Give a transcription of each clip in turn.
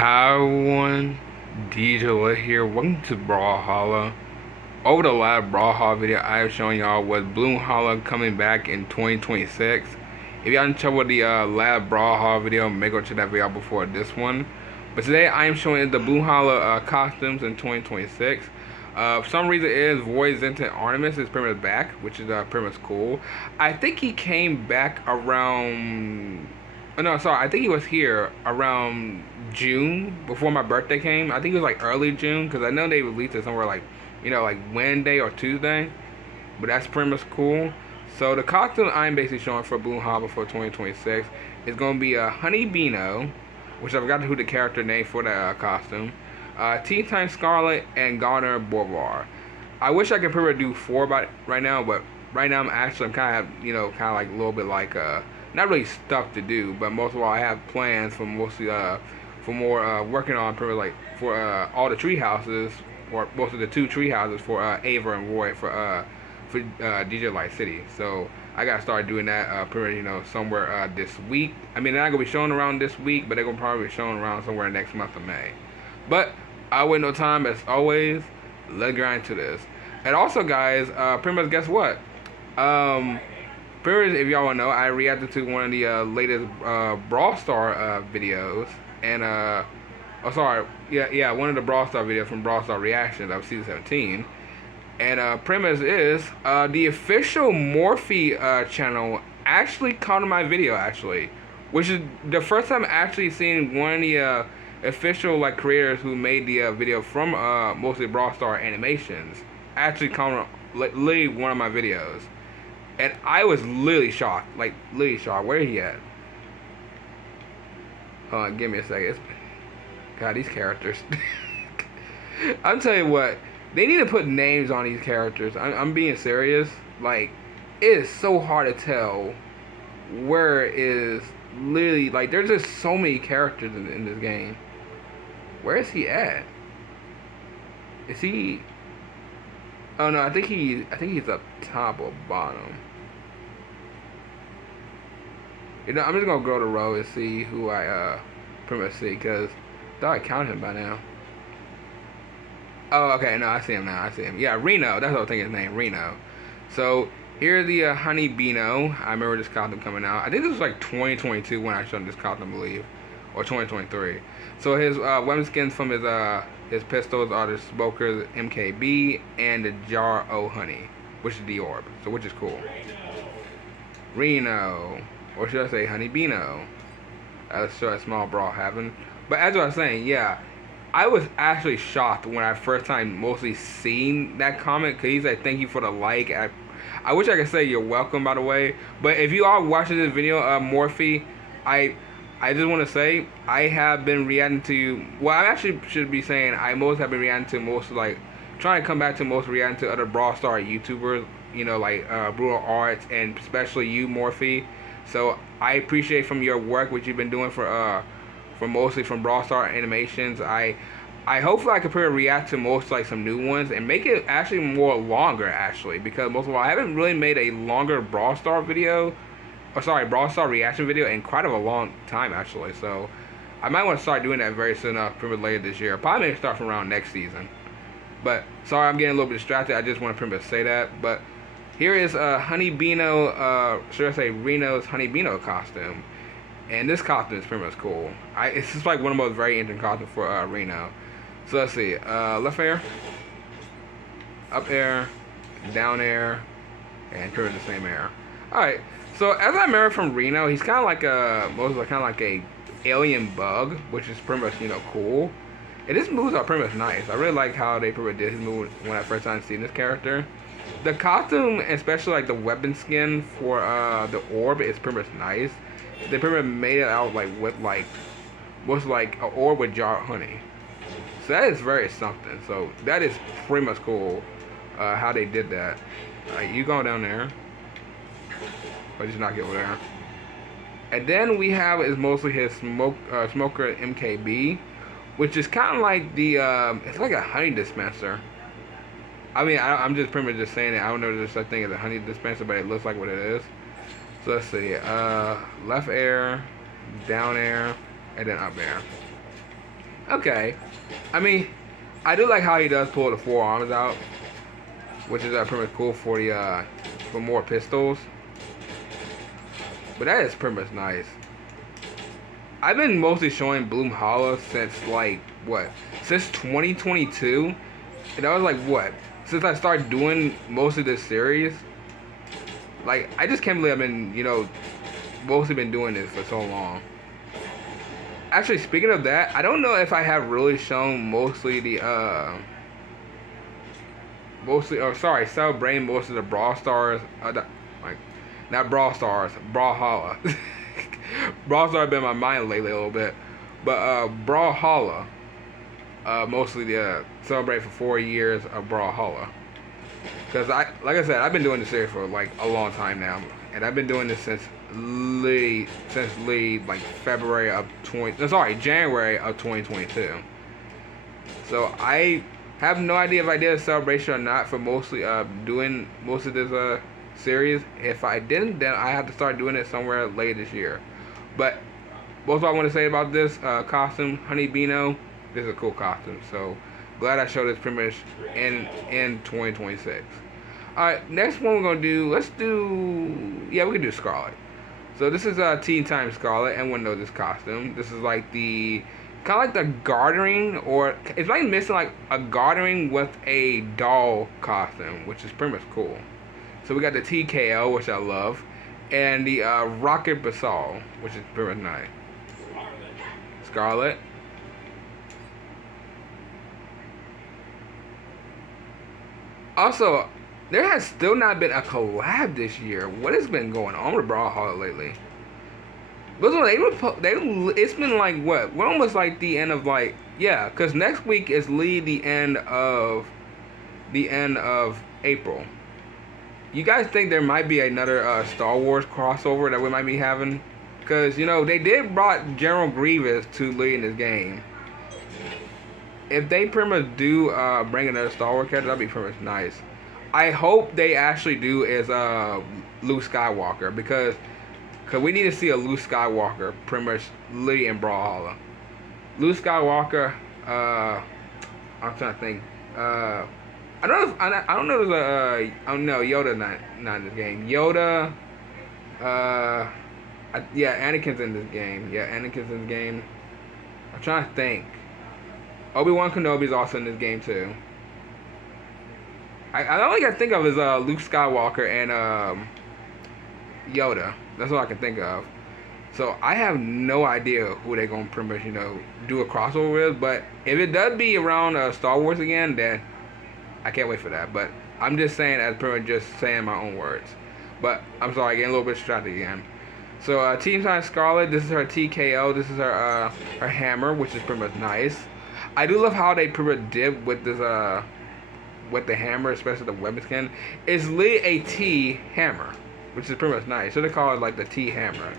Hi everyone, DJ here. Welcome to Brawlhalla. Over the last Brawlhalla video, I have shown y'all was Bloomhalla coming back in 2026. If y'all didn't check with the last Brawlhalla video, make sure to check that video out before this one. But today I am showing the Bloomhalla costumes in 2026. For some reason, it is Void Zenton Artemis is pretty much back, which is pretty much cool. I think he came back around. Oh, no, sorry. I think he was here around June before my birthday came. I think it was like early June because I know they released it somewhere like, like Wednesday or Tuesday. But that's pretty much cool. So the costume I'm basically showing for Bloomhalla for 2026 is going to be a Honey Beano, which I forgot who the character name for the costume. Teen Time Scarlet and Garner Boulevard. I wish I could probably do 4 right now, but right now I'm kind of like a little bit like not really stuff to do, but most of all I have plans for mostly for more working on probably like for all the tree houses, or most of the 2 tree houses for Ava and Roy for DJ Light City. So I gotta start doing that pretty somewhere this week. I mean, they're not gonna be showing around this week, but they're gonna probably be showing around somewhere next month of May. But I wait no time, as always. Let's get into this. And also, guys, pretty much guess what? Pretty much, if y'all want to know, I reacted to one of the latest Brawl Star videos, and one of the Brawl Star videos from Brawl Star Reactions of season 17. And premise is the official Morphe channel actually caught my video which is the first time actually seeing one of the official creators who made the video from mostly Brawl Star animations actually comment literally one of my videos, and I was literally shocked, literally shocked. Where is he at? Hold on, give me a second. God, these characters. I'm telling you what, they need to put names on these characters. I'm being serious. It is so hard to tell where is literally there's just so many characters in this game. Where is he at? Is he? Oh no, I think he's up top or bottom. I'm just gonna go to row and see who I pretty much see, because I thought I counted him by now. Oh, okay, no, I see him now. I see him. Yeah, Reno. That's what I think his name, Reno. So here's the Honey Beano. I remember this costume coming out. I think this was 2022 when I showed this costume, I believe, or 2023. So his weapon skins from his pistols are the Smoker's MKB and the Jar O Honey, which is the orb. So which is cool. Reno, or should I say Honey Beano? Let's show a small brawl having. But as I was saying, yeah, I was actually shocked when I first time mostly seen that comment, because he's like, thank you for the like. I wish I could say you're welcome, by the way. But if you are watching this video, Morphe, I just want to say I have been reacting to. Well, I actually should be saying I most have been reacting to most trying to come back to most reacting to other Brawl Star YouTubers. Brutal Arts, and especially you, Morphe. So I appreciate from your work what you've been doing for mostly from Brawl Star animations. I hopefully I could probably react to most some new ones and make it actually more longer because most of all I haven't really made a longer Brawl Star video, Brawl Star reaction video in quite a long time actually. So I might want to start doing that very soon, probably later this year. Probably maybe start from around next season. But sorry, I'm getting a little bit distracted. I just want to pretty much say that. But here is Honey Beano, should I say Reno's Honey Beano costume. And this costume is pretty much cool. It's just one of the most very interesting costumes for Reno. So let's see. Left air, up air, down air, and pretty much the same air. Alright, so as I remember from Reno, he's kind of like a alien bug, which is pretty much cool. And his moves are pretty much nice. I really like how they pretty much did his moves when I first time seeing this character. The costume, especially the weapon skin for the orb, is pretty much nice. They pretty much made it out with what's an orb with jar of honey. So that is very something. So that is pretty much cool how they did that. You go down there, or just not get over there. And then we have is mostly his Smoker MKB, which is kind of like the it's like a honey dispenser. I mean, I'm just pretty much just saying it. I don't know if there's such thing as a honey dispenser, but it looks like what it is. So let's see, left air, down air, and then up air. Okay. I mean, I do like how he does pull the four arms out, which is pretty much cool for the for more pistols. But that is pretty much nice. I've been mostly showing Bloomhalla since like what? Since 2022. And that was like what? Since I started doing most of this series. Like I just can't believe I've been, mostly been doing this for so long. Actually, speaking of that, I don't know if I have really shown mostly the celebrating most of the Brawl Stars, like not Brawl Stars, Brawlhalla. Brawl Stars been in my mind lately a little bit, but Brawlhalla, mostly the celebrate for 4 years of Brawlhalla. Because like I said, I've been doing this series for like a long time now, and I've been doing this since like January of 2022. So I have no idea if I did a celebration or not for mostly doing most of this series. If I didn't, then I have to start doing it somewhere later this year. But most I want to say about this costume, Honey Beano, this is a cool costume. So glad I showed this pretty much in 2026. Alright, next one we're gonna do. We can do Scarlet. So this is Teen Time Scarlet. Everyone knows this costume. This is like the kind of like the gartering, or it's like missing like a gartering with a doll costume, which is pretty much cool. So we got the TKO, which I love, and the Rocket Basal, which is pretty much nice. Scarlet. Also, there has still not been a collab this year. What has been going on with Brawlhalla lately? It's been like what? We're almost like the end of like, yeah, because next week is the end of April. You guys think there might be another Star Wars crossover that we might be having? Because they did brought General Grievous to lead in this game. If they pretty much do bring another Star Wars character, that'd be pretty much nice. I hope they actually do is Luke Skywalker, because we need to see a Luke Skywalker pretty much lead in Brawlhalla. Luke Skywalker, I'm trying to think. I don't know if there's Yoda not in this game. Yoda, Anakin's in this game. Yeah, Anakin's in this game. I'm trying to think. Obi-Wan Kenobi's also in this game too. I only can think of is Luke Skywalker and Yoda. That's all I can think of. So I have no idea who they're gonna pretty much do a crossover with. But if it does be around Star Wars again, then I can't wait for that. But I'm just saying, as pretty much just saying my own words. But I'm sorry, getting a little bit distracted again. So Teen Time Scarlet, this is her TKO. This is her hammer, which is pretty much nice. I do love how they pretty much did with this with the hammer, especially the weapon skin. It's literally a T hammer, which is pretty much nice. So they call it like the T hammer.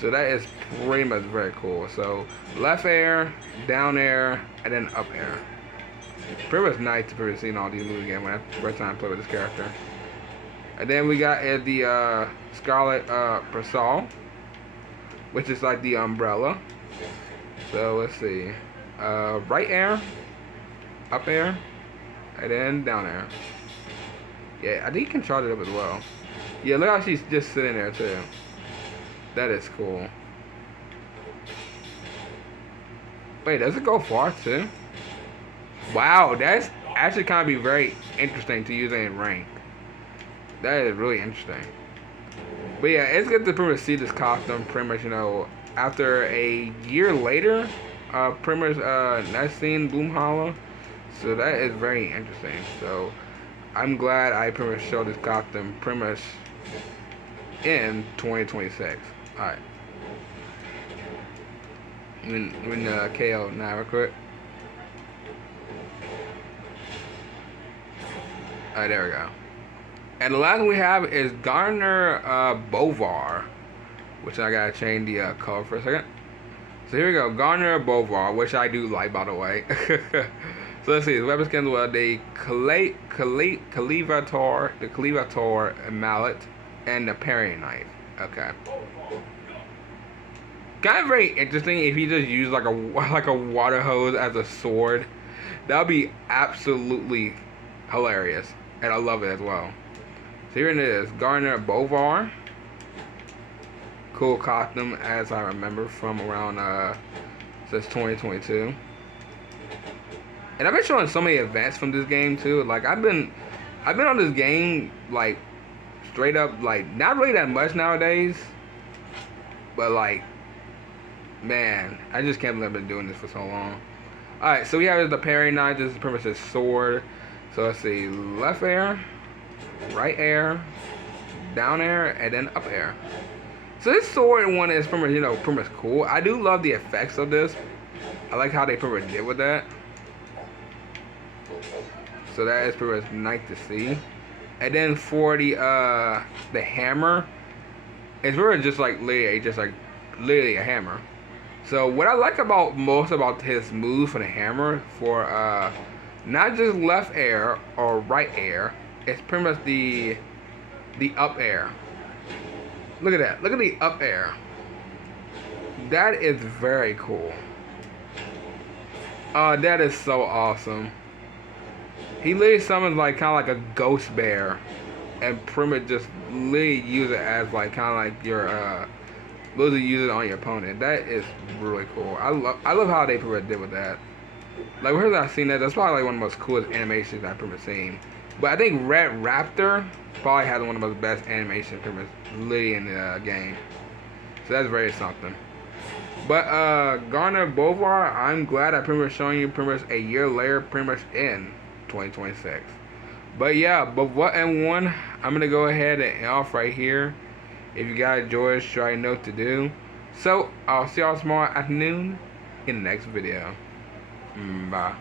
So that is pretty much very cool. So left air, down air, and then up air. Pretty much nice to pretty much seeing all these moves again when I first time I play with this character. And then we got the Scarlet Persol, which is like the umbrella. So let's see. Right air, up air, and then down air. Yeah, I think you can charge it up as well. Yeah, look how she's just sitting there too. That is cool. Wait, does it go far too? Wow, that's actually kind of be very interesting to use in rank. That is really interesting. But yeah, it's good to pretty much see this costume pretty much, after a year later. Pretty much not seeing Bloomhalla. So that is very interesting. So I'm glad I pretty much showed this costume pretty much in 2026. Alright. I'm in KO now real quick. Alright, there we go. And the last one we have is Garner Bovar, which I gotta change the color for a second. So here we go, Garner Bovar, which I do like, by the way. So let's see, the weapon skins were the Cleavator mallet, and the paring knife. Okay. Kind of very interesting if he just used like a water hose as a sword. That would be absolutely hilarious, and I love it as well. So here it is, Gardner Bovar. Cool costume, as I remember from around since 2022. And I've been showing so many events from this game too. Like I've been on this game like straight up, like not really that much nowadays, but like, man, I just can't believe I've been doing this for so long. All right, so we have the parry knife. This is pretty much his sword. So let's see, left air, right air, down air, and then up air. So this sword one is pretty much, you know, pretty much cool. I do love the effects of this. I like how they pretty much did with that. So that is pretty much nice to see. And then for the hammer, it's really just like literally a hammer. So what I like most about his move for the hammer, for not just left air or right air, it's pretty much the up air. Look at that. Look at the up air. That is very cool. That is so awesome. He literally summons like kind of like a ghost bear, and pretty much just literally use it as like kind of like your literally use it on your opponent. That is really cool. I love how they pretty much did with that. Like wherever I've seen that, that's probably like one of the most coolest animations I've pretty much seen. But I think Red Raptor probably has one of the most best animations pretty much literally in the game. So that's very something. But Gardner Bovar, I'm glad I pretty much showing you pretty much a year later, pretty much in 2026. But yeah, but what and one, I'm gonna go ahead and off right here. If you guys enjoyed, sure I know what to do. So I'll see y'all tomorrow afternoon in the next video. Bye.